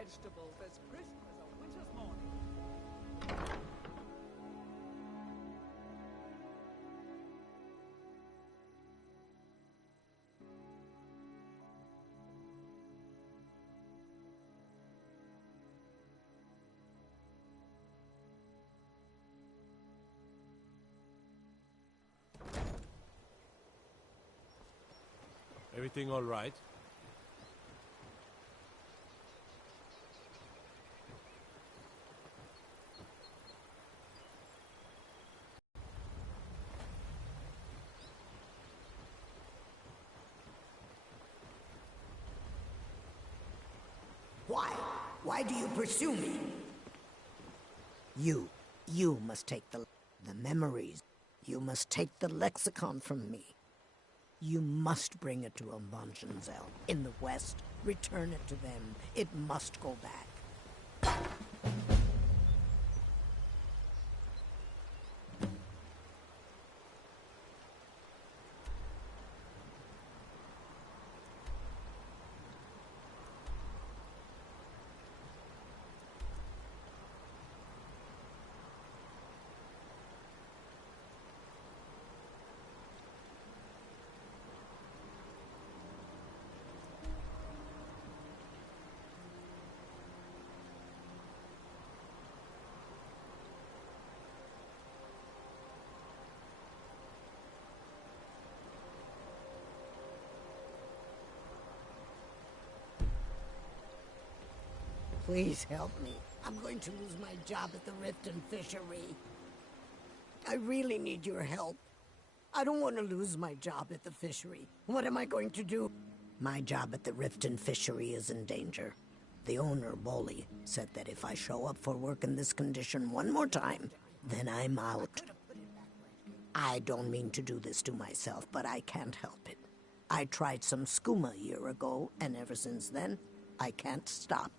Vegetables as crisp as a winter's morning. Everything all right? Why? Why do you pursue me? You must take the memories. You must take the lexicon from me. You must bring it to Ambanjanzel in the west. Return it to them. It must go back. Please help me. I'm going to lose my job at the Riften Fishery. I really need your help. I don't want to lose my job at the fishery. What am I going to do? My job at the Riften Fishery is in danger. The owner, Bolly, said that if I show up for work in this condition one more time, then I'm out. I don't mean to do this to myself, but I can't help it. I tried some skooma a year ago, and ever since then, I can't stop.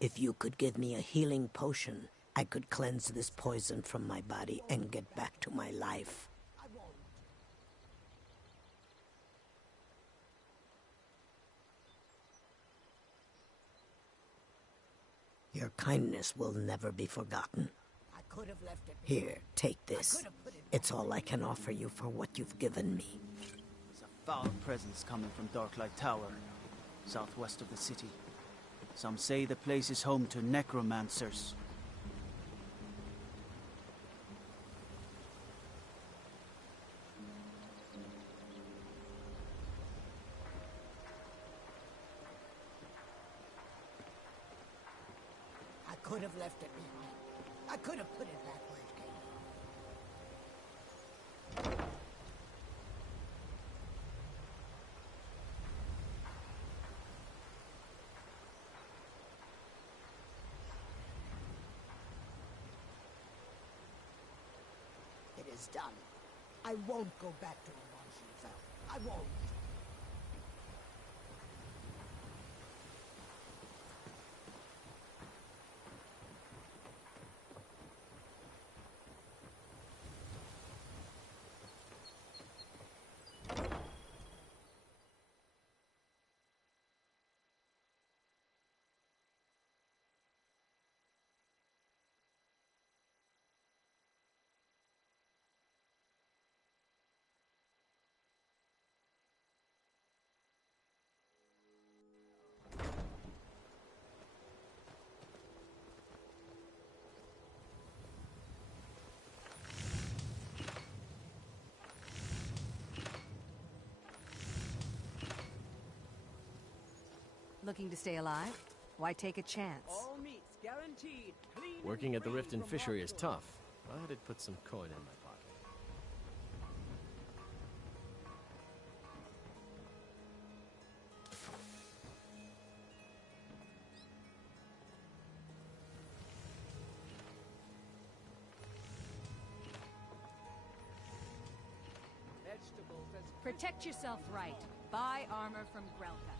If you could give me a healing potion, I could cleanse this poison from my body and get back to my life. Your kindness will never be forgotten. I could have left it. Here, take this. It's all I can offer you for what you've given me. There's a foul presence coming from Darklight Tower, southwest of the city. Some say the place is home to necromancers. I could have left it behind. I could have put it back where it came from. It is done. I won't go back to Ambanjanzel. I won't. Looking to stay alive? Why take a chance? All meats guaranteed. Clean Working and at the free Riften from Fishery is mouthful. tough. I did put some coin in my pocket. Vegetables as Protect yourself right. Buy armor from Grelka.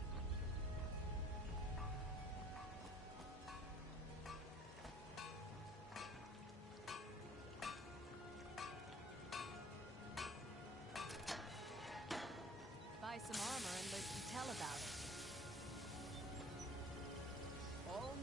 Buy some armor and live to tell about it. all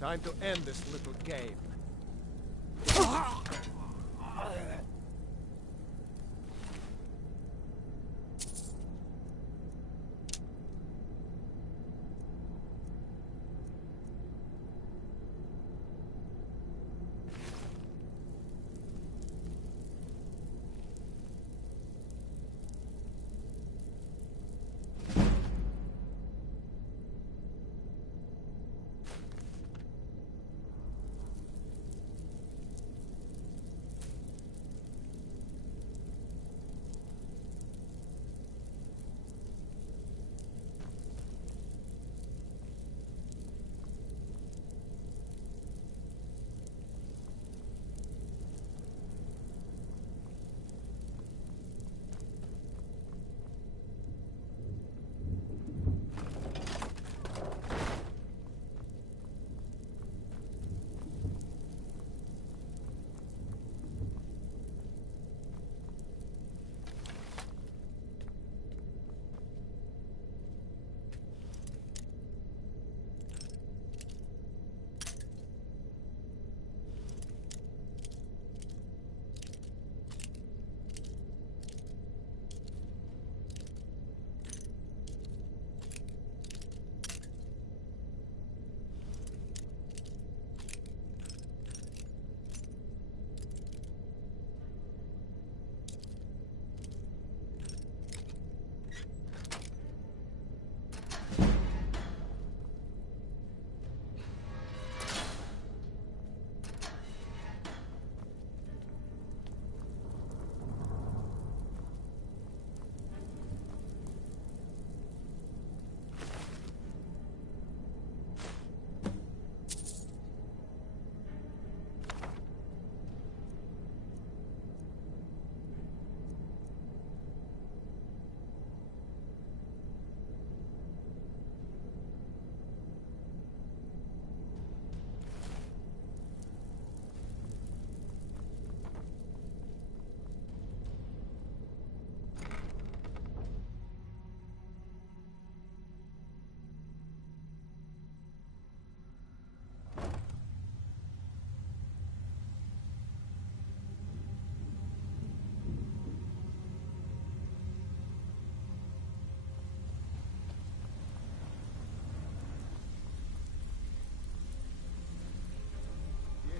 Time to end this little game.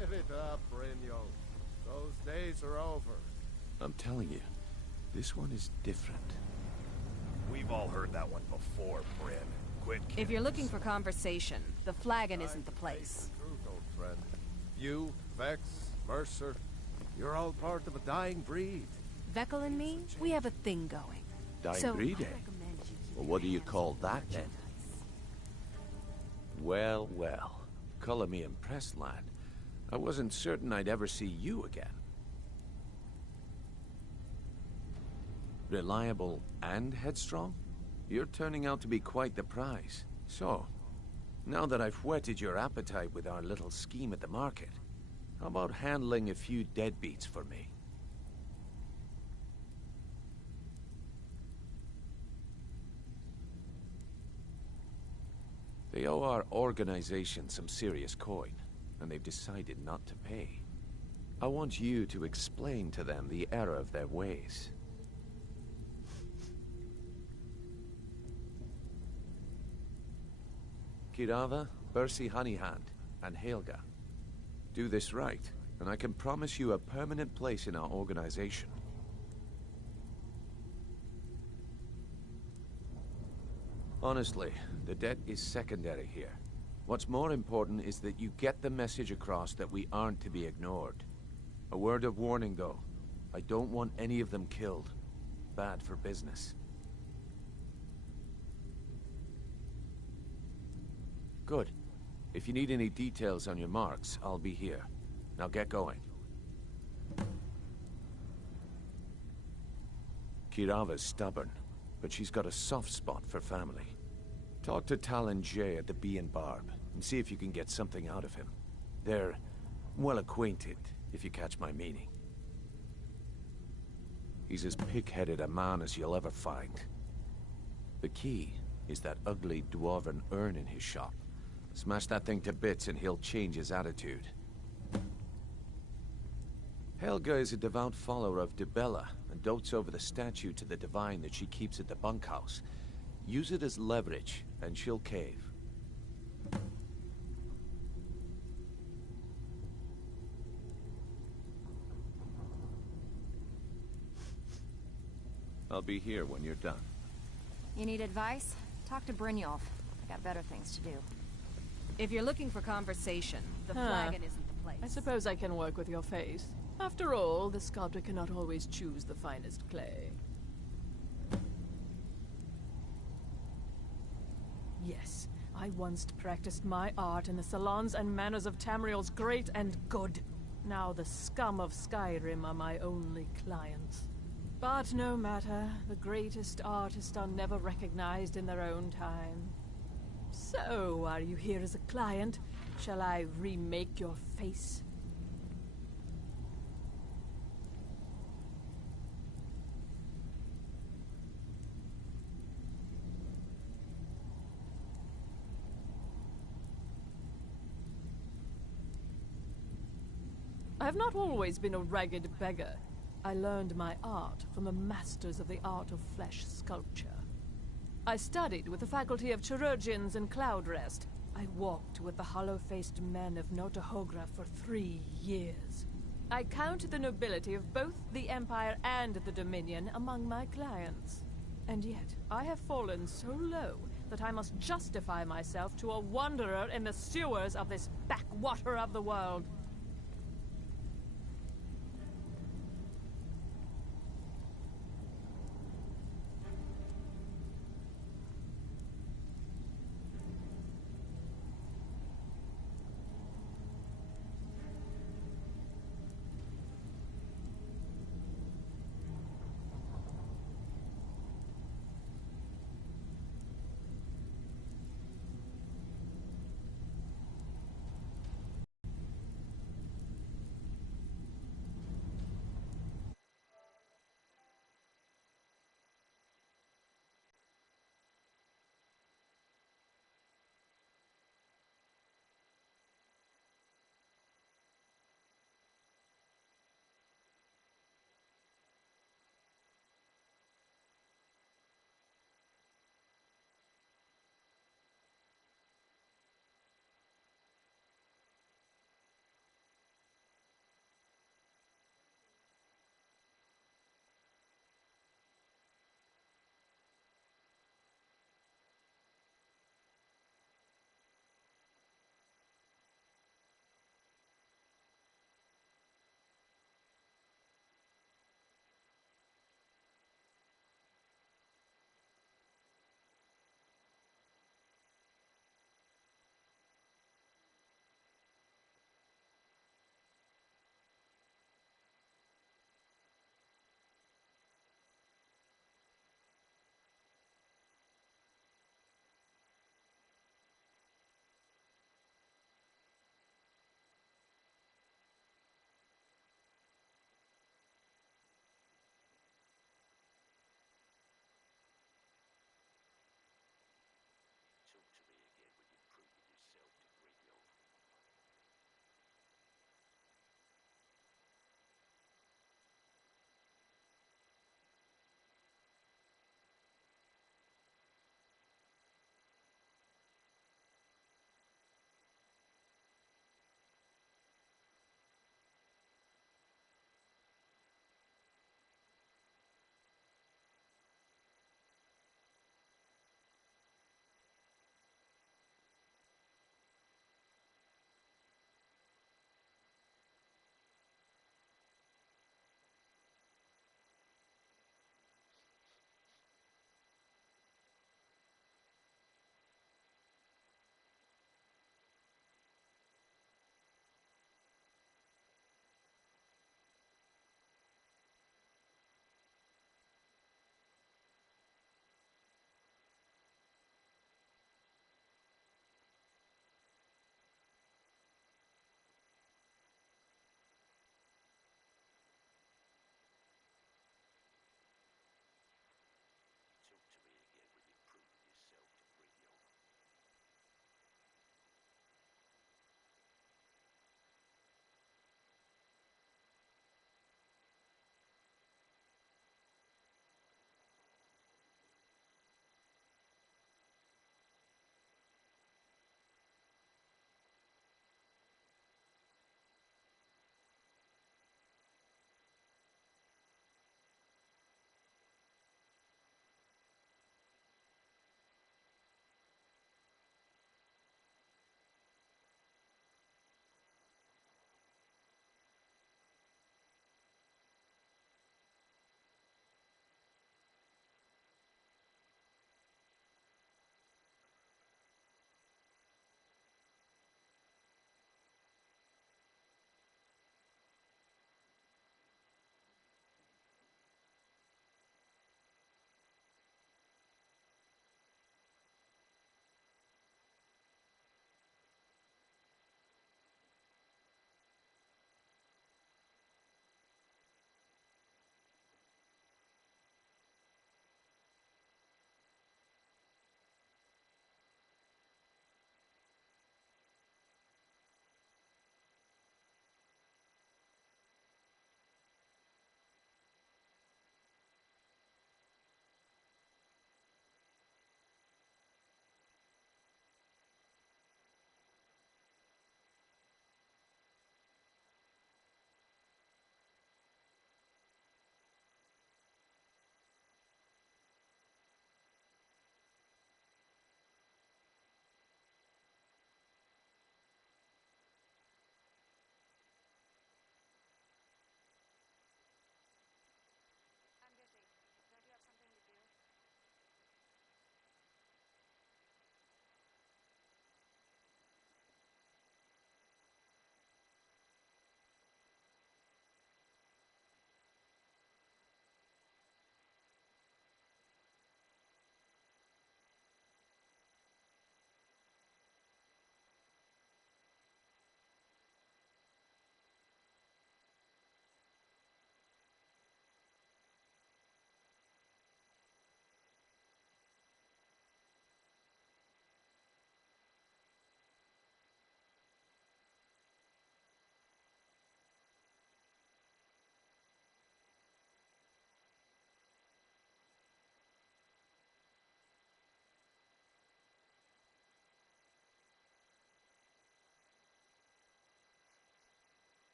Give it up, Brynjolf. Those days are over. I'm telling you, this one is different. We've all heard that one before, Bryn. Quit If you're kidding looking us. for conversation, the flagon isn't the place. Truth, old friend. You, Vex, Mercer, you're all part of a dying breed. Vekel and me, we have a thing going. Dying So, breed, I eh? recommend you keep Well, your what do you hands call on that, then? merchandise. Well, well. Colour me impressed, lad. I wasn't certain I'd ever see you again. Reliable and headstrong? You're turning out to be quite the prize. So, now that I've whetted your appetite with our little scheme at the market, how about handling a few deadbeats for me? They owe our organization some serious coin, and they've decided not to pay. I want you to explain to them the error of their ways. Kirava, Bersi Honeyhand, and Helga. Do this right, and I can promise you a permanent place in our organization. Honestly, the debt is secondary here. What's more important is that you get the message across that we aren't to be ignored. A word of warning, though. I don't want any of them killed. Bad for business. Good. If you need any details on your marks, I'll be here. Now get going. Kirava's stubborn, but she's got a soft spot for family. Talk to Talon Jay at the Bee and Barb, and see if you can get something out of him. They're well acquainted, if you catch my meaning. He's as pig-headed a man as you'll ever find. The key is that ugly dwarven urn in his shop. Smash that thing to bits and he'll change his attitude. Helga is a devout follower of Dibella and dotes over the statue to the divine that she keeps at the bunkhouse. Use it as leverage, and she'll cave. I'll be here when you're done. You need advice? Talk to Brynjolf. I got better things to do. If you're looking for conversation, the flagon isn't the place. I suppose I can work with your face. After all, the sculptor cannot always choose the finest clay. Yes, I once practiced my art in the salons and manners of Tamriel's great and good. Now the scum of Skyrim are my only clients. But no matter, the greatest artists are never recognized in their own time. So, are you here as a client? Shall I remake your face? I have not always been a ragged beggar. I learned my art from the masters of the art of flesh sculpture. I studied with the faculty of chirurgeons in Cloudrest. I walked with the hollow-faced men of Notahogra for 3 years. I count the nobility of both the Empire and the Dominion among my clients. And yet, I have fallen so low that I must justify myself to a wanderer in the sewers of this backwater of the world.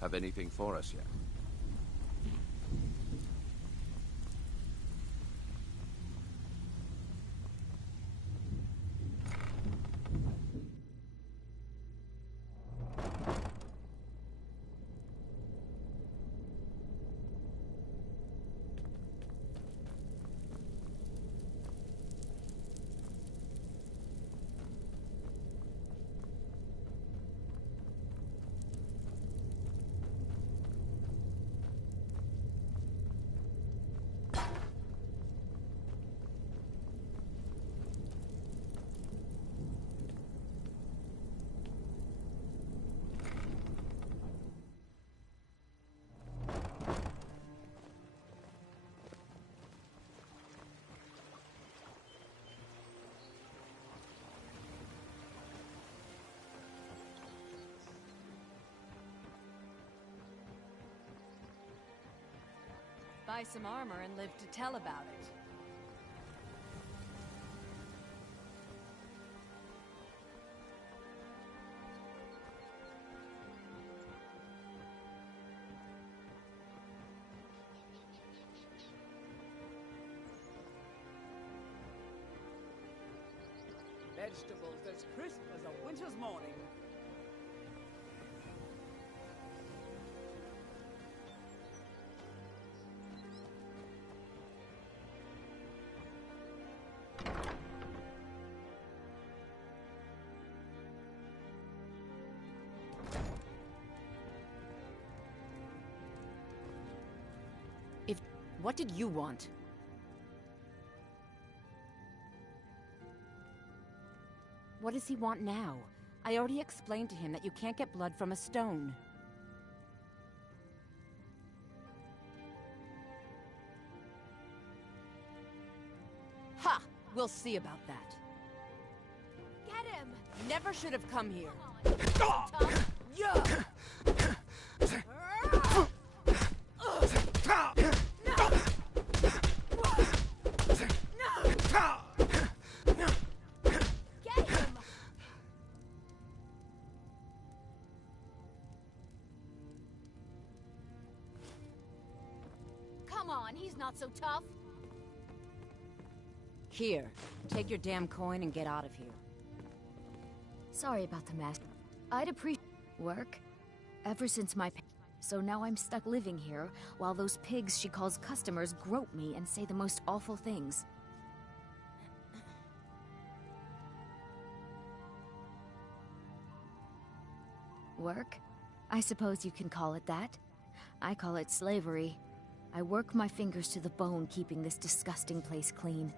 Have anything for us yet? Buy some armor and live to tell about it. Vegetables as crisp as a winter's morning. What did you want? What does he want now? I already explained to him that you can't get blood from a stone. Ha! We'll see about that. Get him! Never should have come here. Yeah! Come on, he's not so tough. Here, take your damn coin and get out of here. Sorry about the mess. I'd appreciate work. Ever since my so now I'm stuck living here while those pigs she calls customers grope me and say the most awful things. Work? I suppose you can call it that. I call it slavery. I work my fingers to the bone keeping this disgusting place clean.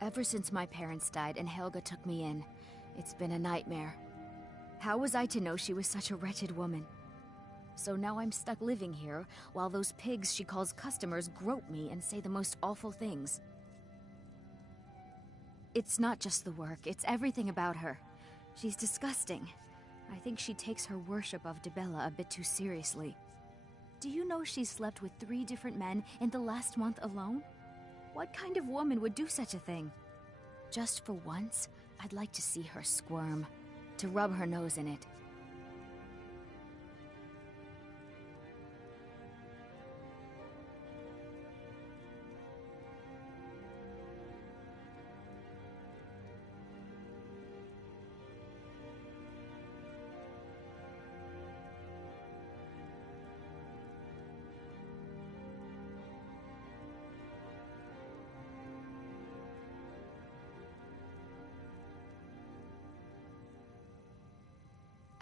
Ever since my parents died and Helga took me in, it's been a nightmare. How was I to know she was such a wretched woman? So now I'm stuck living here while those pigs she calls customers grope me and say the most awful things. It's not just the work, it's everything about her. She's disgusting. I think she takes her worship of Dibella a bit too seriously. Do you know she slept with 3 different men in the last month alone? What kind of woman would do such a thing? Just for once, I'd like to see her squirm, to rub her nose in it.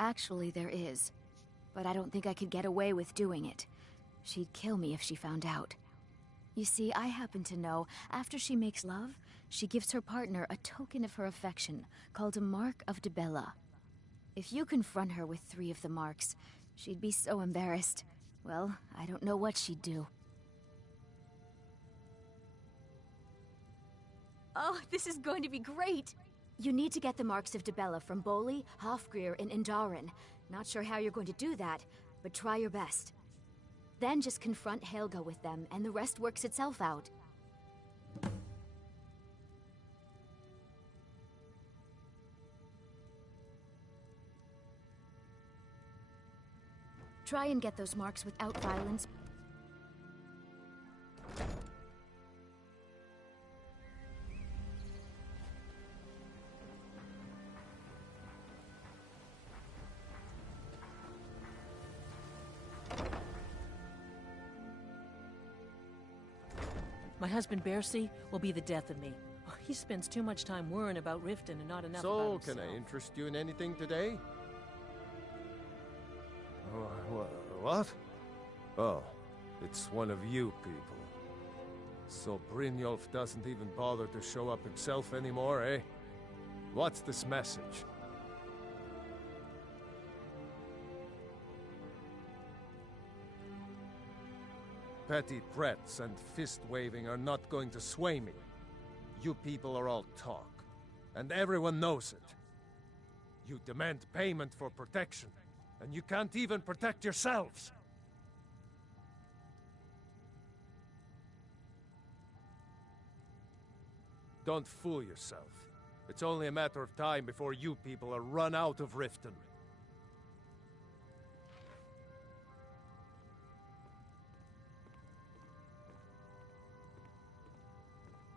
Actually, there is. But I don't think I could get away with doing it. She'd kill me if she found out. You see, I happen to know, after she makes love, she gives her partner a token of her affection, called a Mark of Dibella. If you confront her with 3 of the marks, she'd be so embarrassed. Well, I don't know what she'd do. Oh, this is going to be great! You need to get the marks of Dibella from Boli, Hofgrir, and Indaren. Not sure how you're going to do that, but try your best. Then just confront Helga with them, and the rest works itself out. Try and get those marks without violence. My husband, Bercy, will be the death of me. He spends too much time worrying about Riften and not enough about himself. So, can I interest you in anything today? What? Oh, it's one of you people. So Brynjolf doesn't even bother to show up himself anymore, eh? What's this message? Petty threats and fist-waving are not going to sway me. You people are all talk, and everyone knows it. You demand payment for protection, and you can't even protect yourselves. Don't fool yourself. It's only a matter of time before you people are run out of Riften.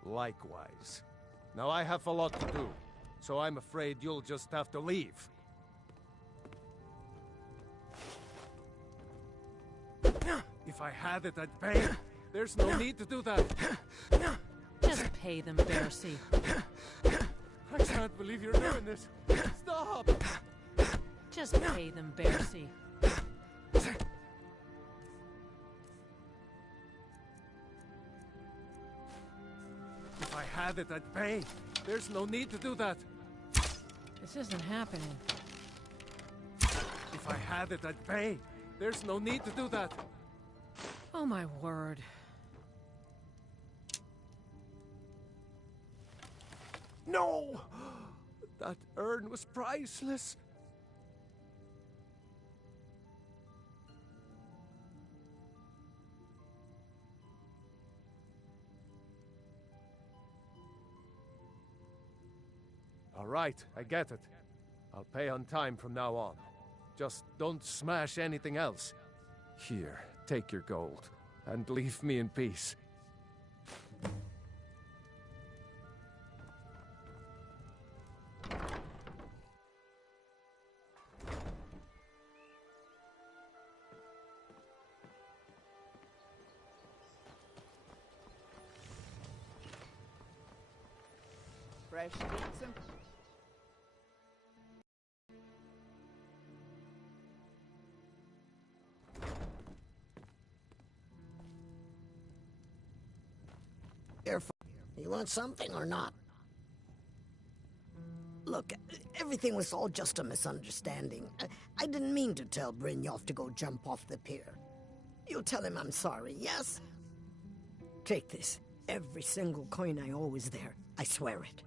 Likewise. Now I have a lot to do, so I'm afraid you'll just have to leave. If I had it, I'd pay. There's no need to do that. Just pay them, Bercy. I can't believe you're doing this. Stop! Just pay them, Bercy. If I had it, I'd pay. There's no need to do that. This isn't happening. If I had it, I'd pay. There's no need to do that. Oh my word. No! That urn was priceless. All right, I get it. I'll pay on time from now on. Just don't smash anything else. Here, take your gold, and leave me in peace. Fresh pizza. Careful. You want something or not? Look, everything was all just a misunderstanding. I didn't mean to tell Brynjolf to go jump off the pier. You'll tell him I'm sorry, yes? Take this. Every single coin I owe is there. I swear it.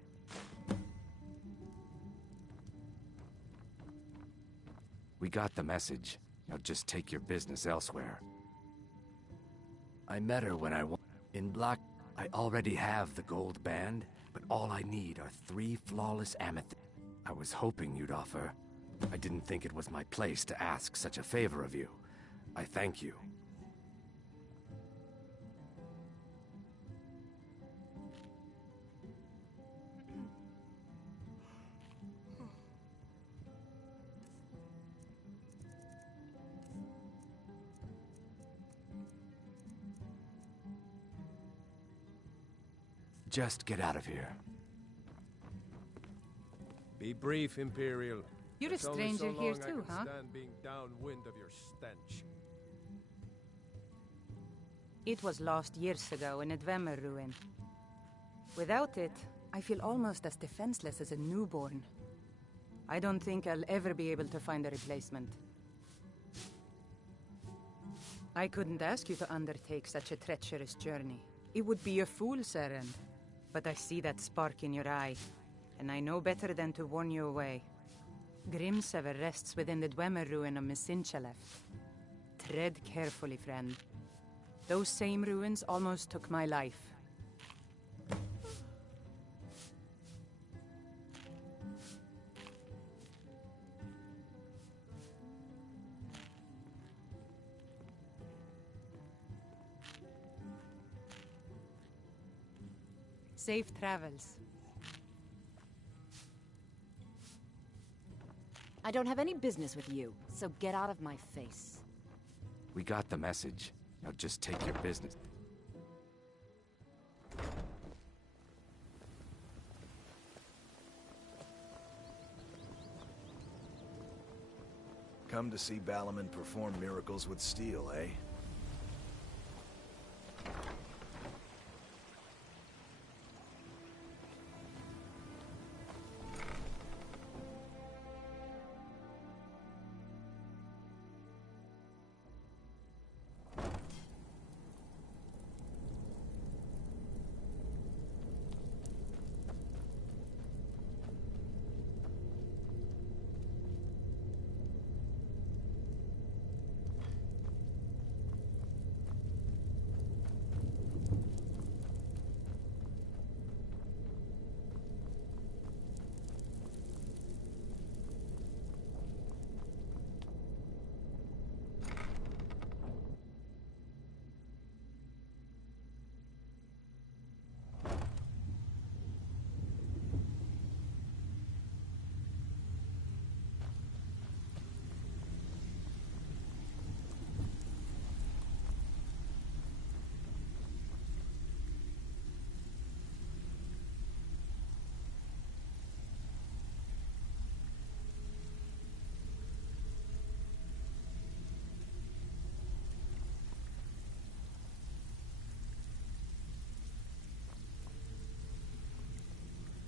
We got the message. Now just take your business elsewhere. I met her when I went in Black. I already have the gold band, but all I need are 3 flawless amethysts. I was hoping you'd offer. I didn't think it was my place to ask such a favor of you. I thank you. Just get out of here. Be brief, Imperial. You're a It's only stranger so here long I too, can huh? stand being downwind of your stench. It was lost years ago in a Dwemer ruin. Without it, I feel almost as defenseless as a newborn. I don't think I'll ever be able to find a replacement. I couldn't ask you to undertake such a treacherous journey. It would be a fool's errand. But I see that spark in your eye, and I know better than to warn you away. Grimsever rests within the Dwemer ruin of Misinchalef. Tread carefully, friend. Those same ruins almost took my life. Safe travels. I don't have any business with you, so get out of my face. We got the message. Now just take your business. Come to see Balaman perform miracles with steel, eh?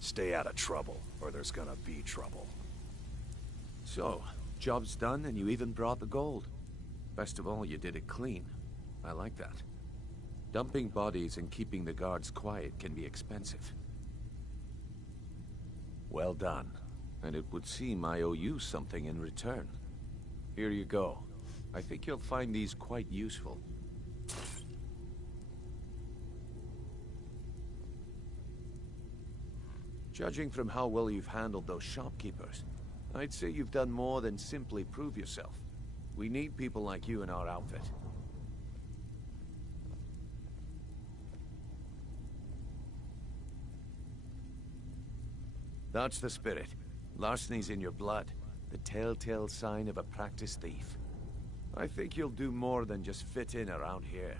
Stay out of trouble, or there's gonna be trouble. So, job's done and you even brought the gold. Best of all, you did it clean. I like that. Dumping bodies and keeping the guards quiet can be expensive. Well done. And it would seem I owe you something in return. Here you go. I think you'll find these quite useful. Judging from how well you've handled those shopkeepers, I'd say you've done more than simply prove yourself. We need people like you in our outfit. That's the spirit. Larceny's in your blood, the telltale sign of a practiced thief. I think you'll do more than just fit in around here.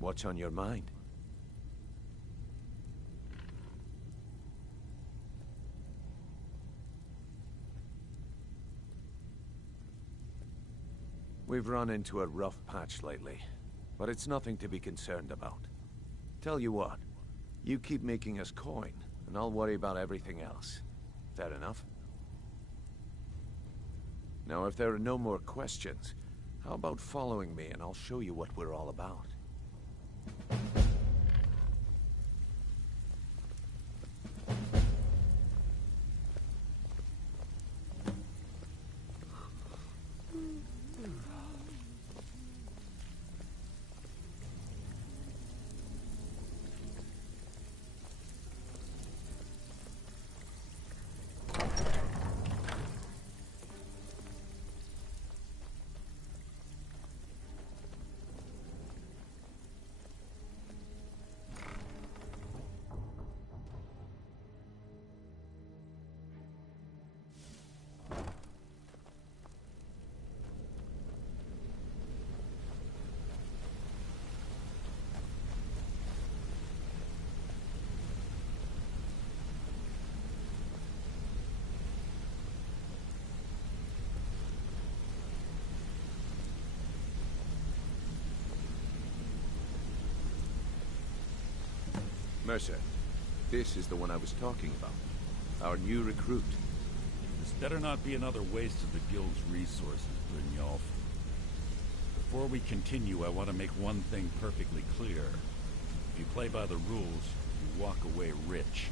What's on your mind? We've run into a rough patch lately, but it's nothing to be concerned about. Tell you what, you keep making us coin, and I'll worry about everything else. Fair enough? Now, if there are no more questions, how about following me and I'll show you what we're all about? Mercer, this is the one I was talking about. Our new recruit. This better not be another waste of the Guild's resources, Brynjolf. Before we continue, I want to make one thing perfectly clear. If you play by the rules, you walk away rich.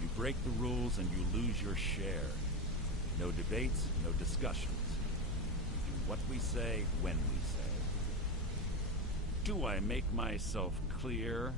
You break the rules and you lose your share. No debates, no discussions. We do what we say, when we say. Do I make myself clear?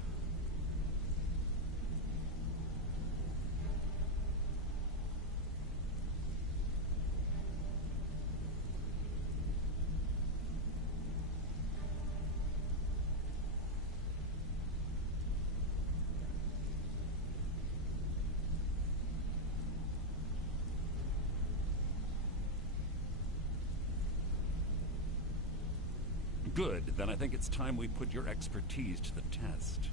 Good, then I think it's time we put your expertise to the test.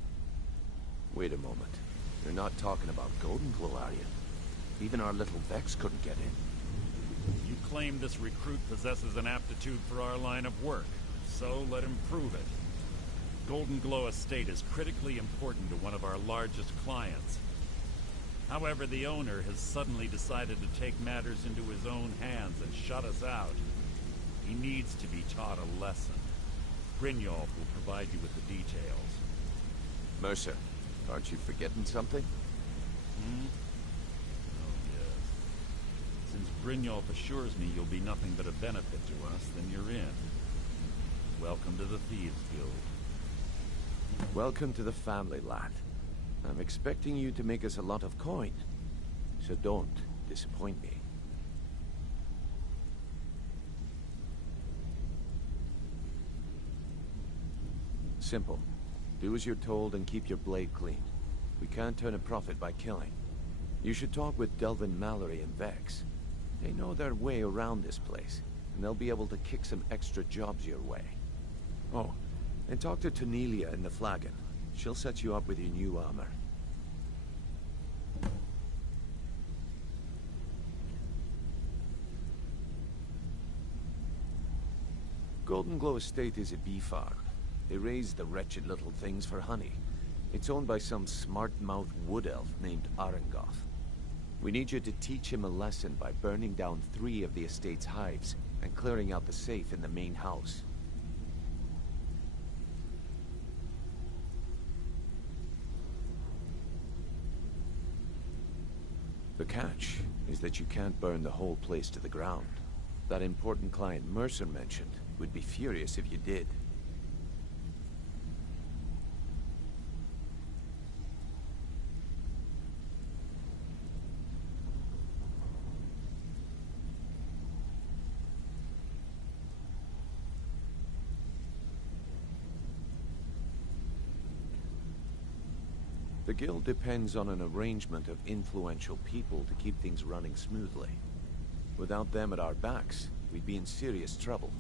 Wait a moment. You're not talking about Golden Glow, are you? Even our little Vex couldn't get in. You claim this recruit possesses an aptitude for our line of work, so let him prove it. Golden Glow Estate is critically important to one of our largest clients. However, the owner has suddenly decided to take matters into his own hands and shut us out. He needs to be taught a lesson. Brynjolf will provide you with the details. Mercer, aren't you forgetting something? Oh, yes. Since Brynjolf assures me you'll be nothing but a benefit to us, then you're in. Welcome to the Thieves Guild. Welcome to the family, lad. I'm expecting you to make us a lot of coin, so don't disappoint me. Simple. Do as you're told and keep your blade clean. We can't turn a profit by killing. You should talk with Delvin Mallory and Vex. They know their way around this place, and they'll be able to kick some extra jobs your way. Oh, and talk to Tanelia in the Flagon. She'll set you up with your new armor. Golden Glow Estate is a bee farm. They raise the wretched little things for honey. It's owned by some smart-mouthed wood elf named Arengoth. We need you to teach him a lesson by burning down 3 of the estate's hives and clearing out the safe in the main house. The catch is that you can't burn the whole place to the ground. That important client Mercer mentioned would be furious if you did. The guild depends on an arrangement of influential people to keep things running smoothly. Without them at our backs, we'd be in serious trouble.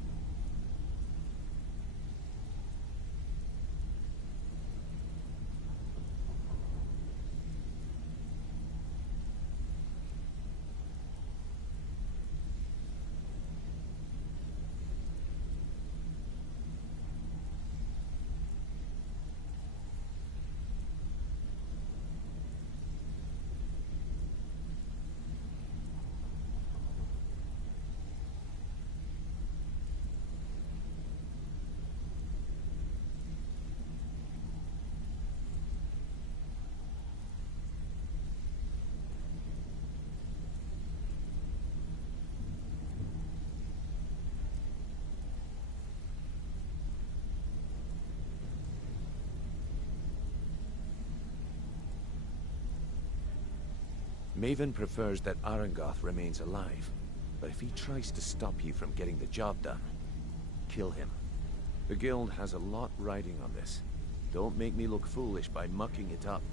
Maven prefers that Arengoth remains alive, but if he tries to stop you from getting the job done, kill him. The guild has a lot riding on this. Don't make me look foolish by mucking it up.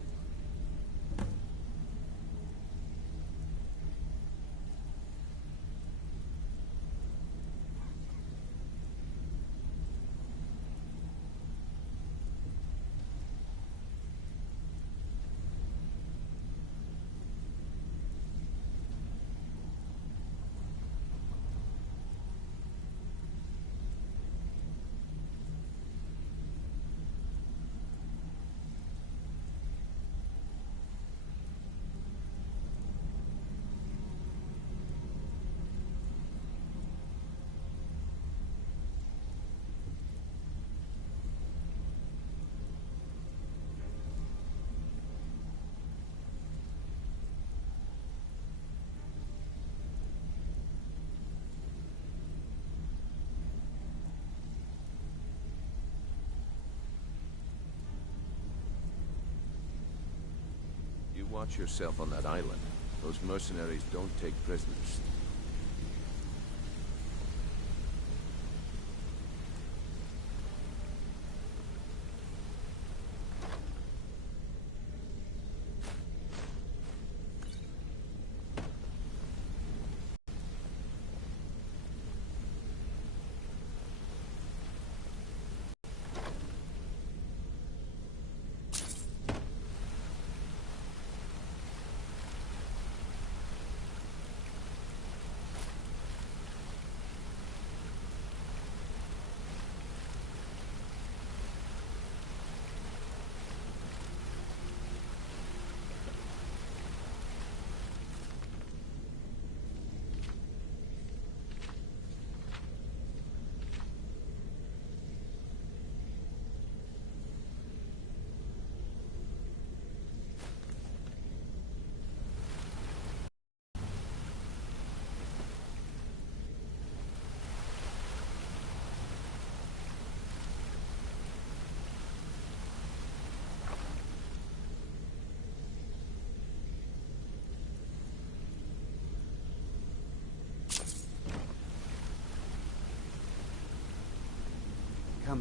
Watch yourself on that island. Those mercenaries don't take prisoners.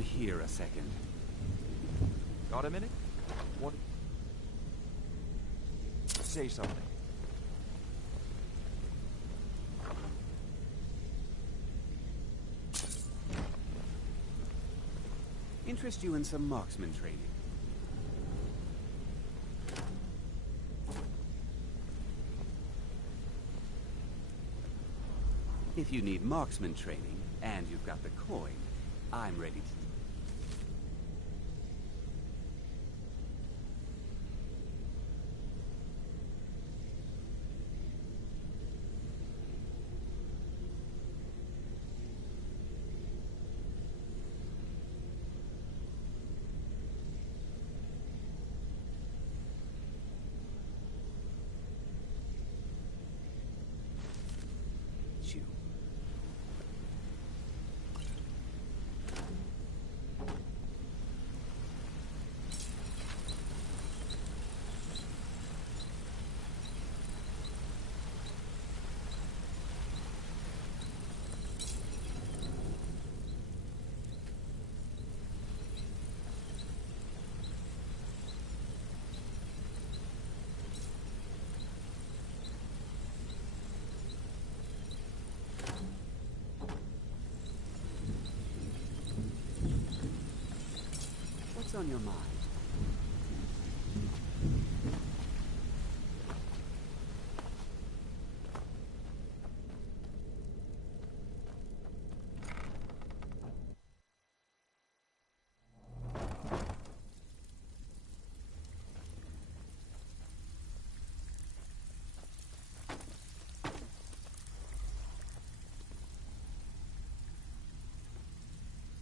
Come here a second. Got a minute? What? Say something. Interest you in some marksman training? If you need marksman training, and you've got the coin, I'm ready to... you. What's on your mind?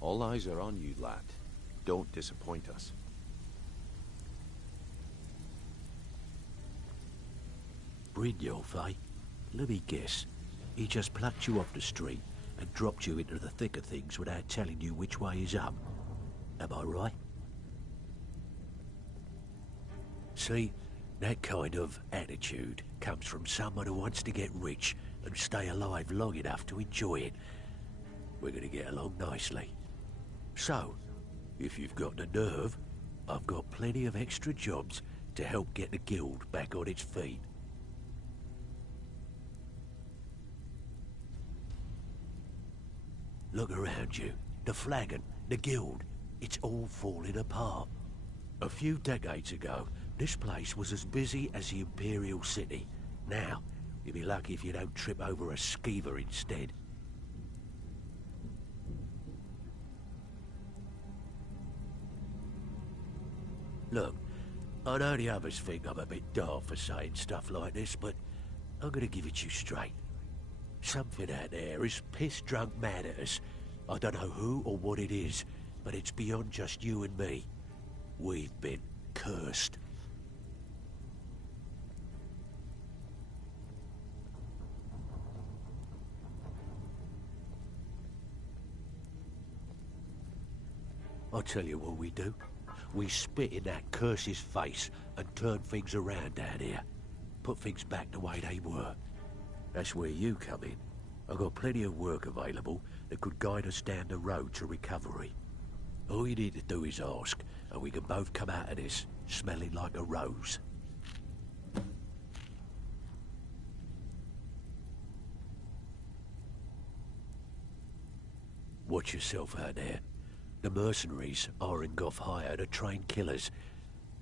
All eyes are on you, lad. Don't disappoint us. Brynjolf, eh? Let me guess. He just plucked you off the street and dropped you into the thick of things without telling you which way is up. Am I right? See, that kind of attitude comes from someone who wants to get rich and stay alive long enough to enjoy it. We're gonna get along nicely. So, if you've got the nerve, I've got plenty of extra jobs to help get the guild back on its feet. Look around you. The flagon, the guild, it's all falling apart. A few decades ago, this place was as busy as the Imperial City. Now, you'll be lucky if you don't trip over a skeever instead. Look, I know the others think I'm a bit daft for saying stuff like this, but I'm gonna give it to you straight. Something out there is piss-drunk mad at us. I don't know who or what it is, but it's beyond just you and me. We've been cursed. I'll tell you what we do. We spit in that curse's face and turn things around down here. Put things back the way they were. That's where you come in. I've got plenty of work available that could guide us down the road to recovery. All you need to do is ask, and we can both come out of this smelling like a rose. Watch yourself out there. The mercenaries Arengoth hired to train killers.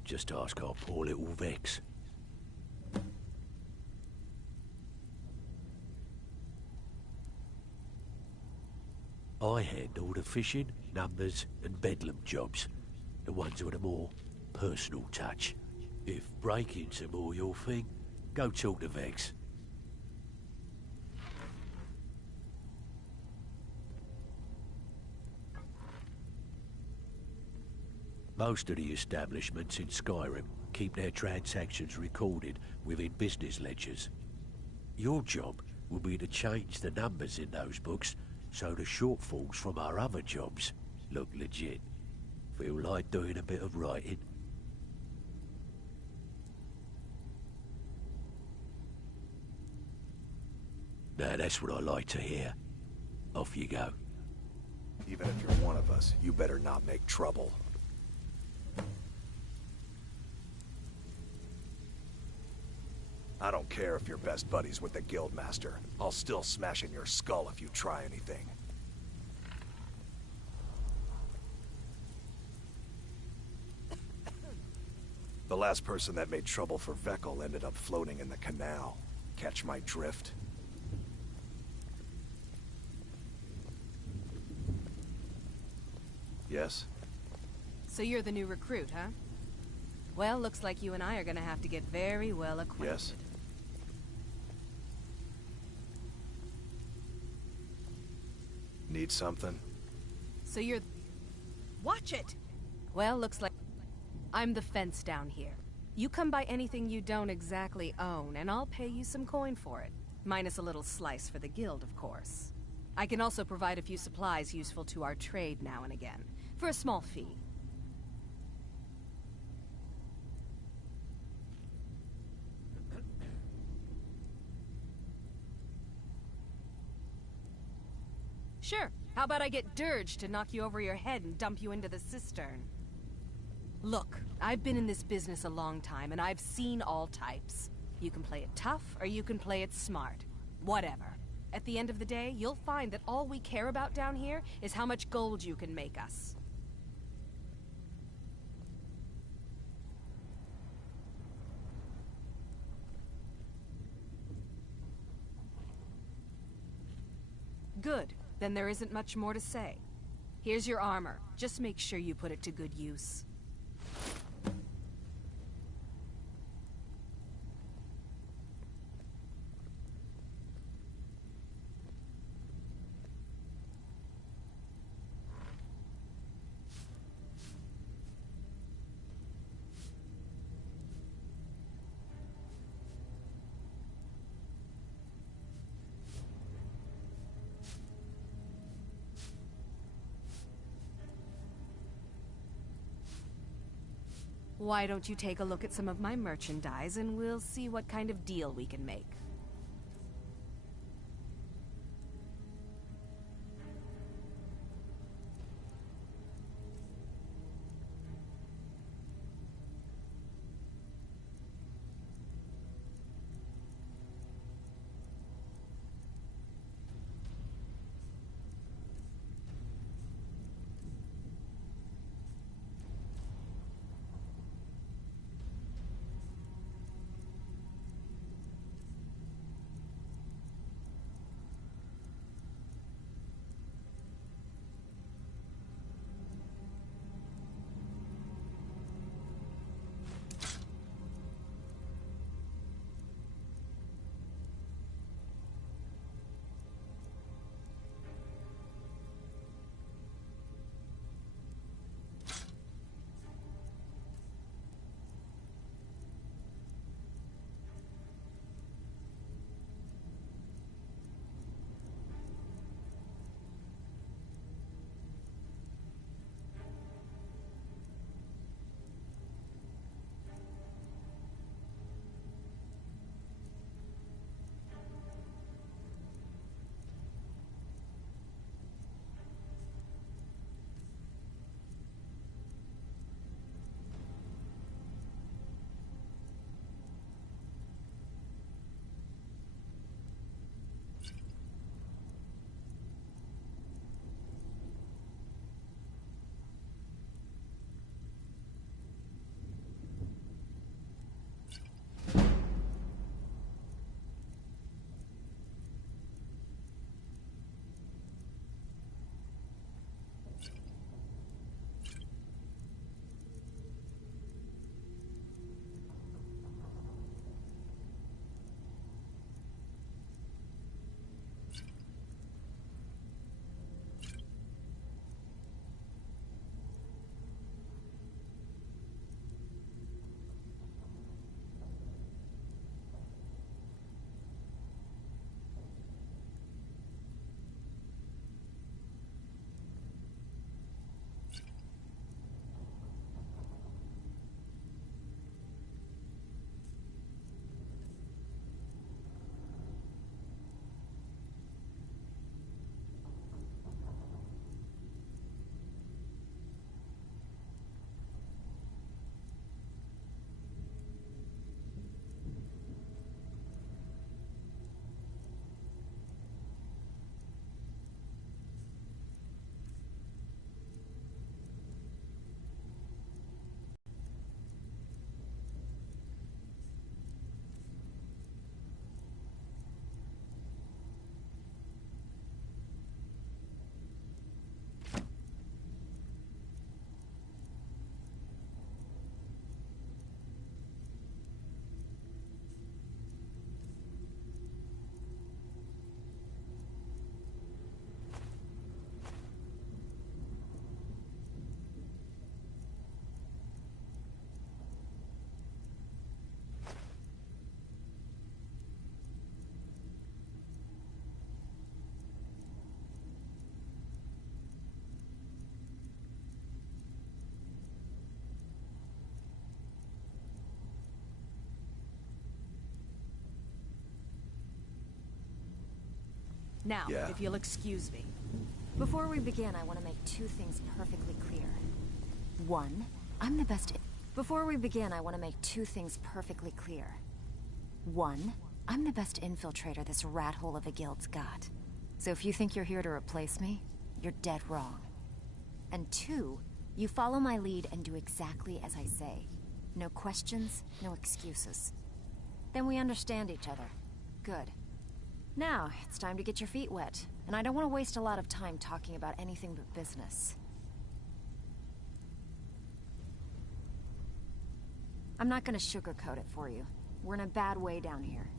Just ask our poor little Vex. I handle the fishing, numbers, and bedlam jobs. The ones with a more personal touch. If breaking's more your thing, go talk to Vex. Most of the establishments in Skyrim keep their transactions recorded within business ledgers. Your job will be to change the numbers in those books so the shortfalls from our other jobs look legit. Feel like doing a bit of writing? Now that's what I like to hear. Off you go. Even if you're one of us, you better not make trouble. I don't care if you're best buddies with the Guildmaster. I'll still smash in your skull if you try anything. The last person that made trouble for Vekel ended up floating in the canal. Catch my drift? Yes? So you're the new recruit, huh? Well, looks like you and I are gonna have to get very well acquainted. Yes. Need something? So you're... Watch it! Well, looks like... I'm the fence down here. You come by anything you don't exactly own, and I'll pay you some coin for it. Minus a little slice for the guild, of course. I can also provide a few supplies useful to our trade now and again, for a small fee. Sure. How about I get Dirge to knock you over your head and dump you into the cistern? Look, I've been in this business a long time, and I've seen all types. You can play it tough, or you can play it smart. Whatever. At the end of the day, you'll find that all we care about down here is how much gold you can make us. Good. Then there isn't much more to say. Here's your armor. Just make sure you put it to good use. Why don't you take a look at some of my merchandise and we'll see what kind of deal we can make. Now, Yeah. if you'll excuse me. Before we begin, I want to make two things perfectly clear. One, I'm the best. Before we begin, I want to make two things perfectly clear. One, I'm the best infiltrator this rat hole of a guild's got. So if you think you're here to replace me, you're dead wrong. And two, you follow my lead and do exactly as I say. No questions, no excuses. Then we understand each other. Good. Now, it's time to get your feet wet, and I don't want to waste a lot of time talking about anything but business. I'm not gonna sugarcoat it for you. We're in a bad way down here.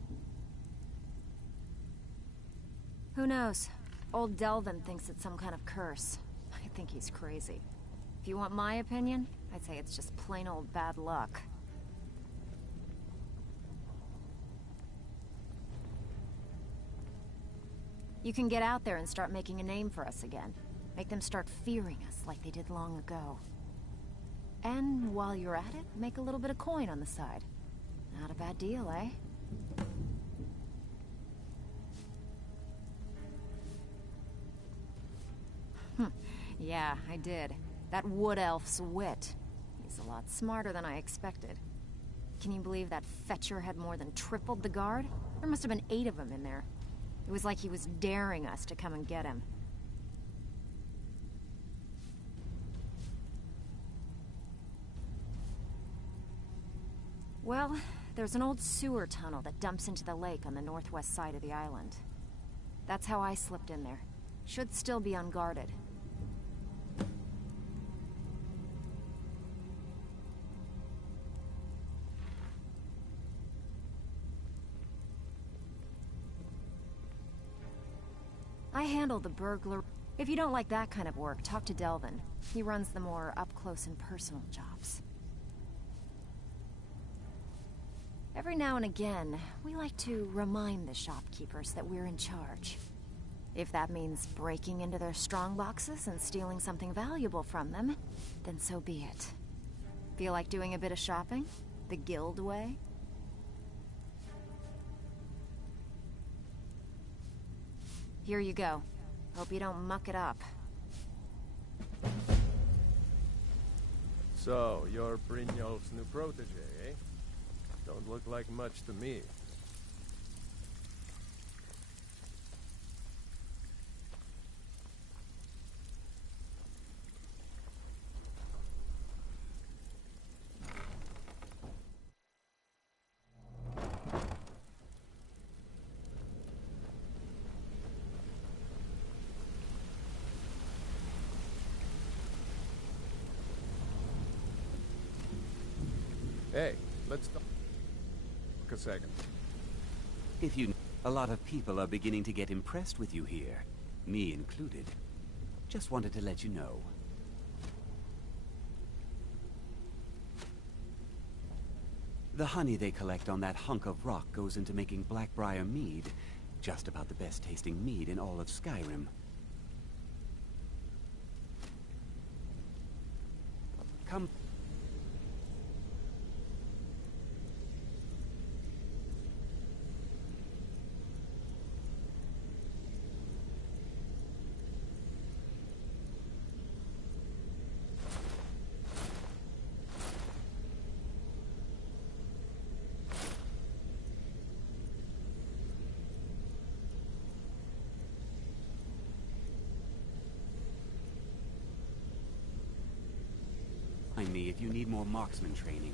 Who knows? Old Delvin thinks it's some kind of curse. I think he's crazy. If you want my opinion, I'd say it's just plain old bad luck. You can get out there and start making a name for us again. Make them start fearing us like they did long ago. And while you're at it, make a little bit of coin on the side. Not a bad deal, eh? Yeah, I did. That wood elf's wit. He's a lot smarter than I expected. Can you believe that fetcher had more than tripled the guard? There must have been 8 of them in there. It was like he was daring us to come and get him. Well, there's an old sewer tunnel that dumps into the lake on the northwest side of the island. That's how I slipped in there. Should still be unguarded. I handle the burglar. If you don't like that kind of work, talk to Delvin. He runs the more up-close and personal jobs. Every now and again, we like to remind the shopkeepers that we're in charge. If that means breaking into their strongboxes and stealing something valuable from them, then so be it. Feel like doing a bit of shopping? The guild way? Here you go. Hope you don't muck it up. So, you're Brynjolf's new protege, eh? Don't look like much to me. Hey, let's talk a second. If you... A lot of people are beginning to get impressed with you here. Me included. Just wanted to let you know. The honey they collect on that hunk of rock goes into making Blackbriar mead. Just about the best tasting mead in all of Skyrim. Come... me if you need more marksman training.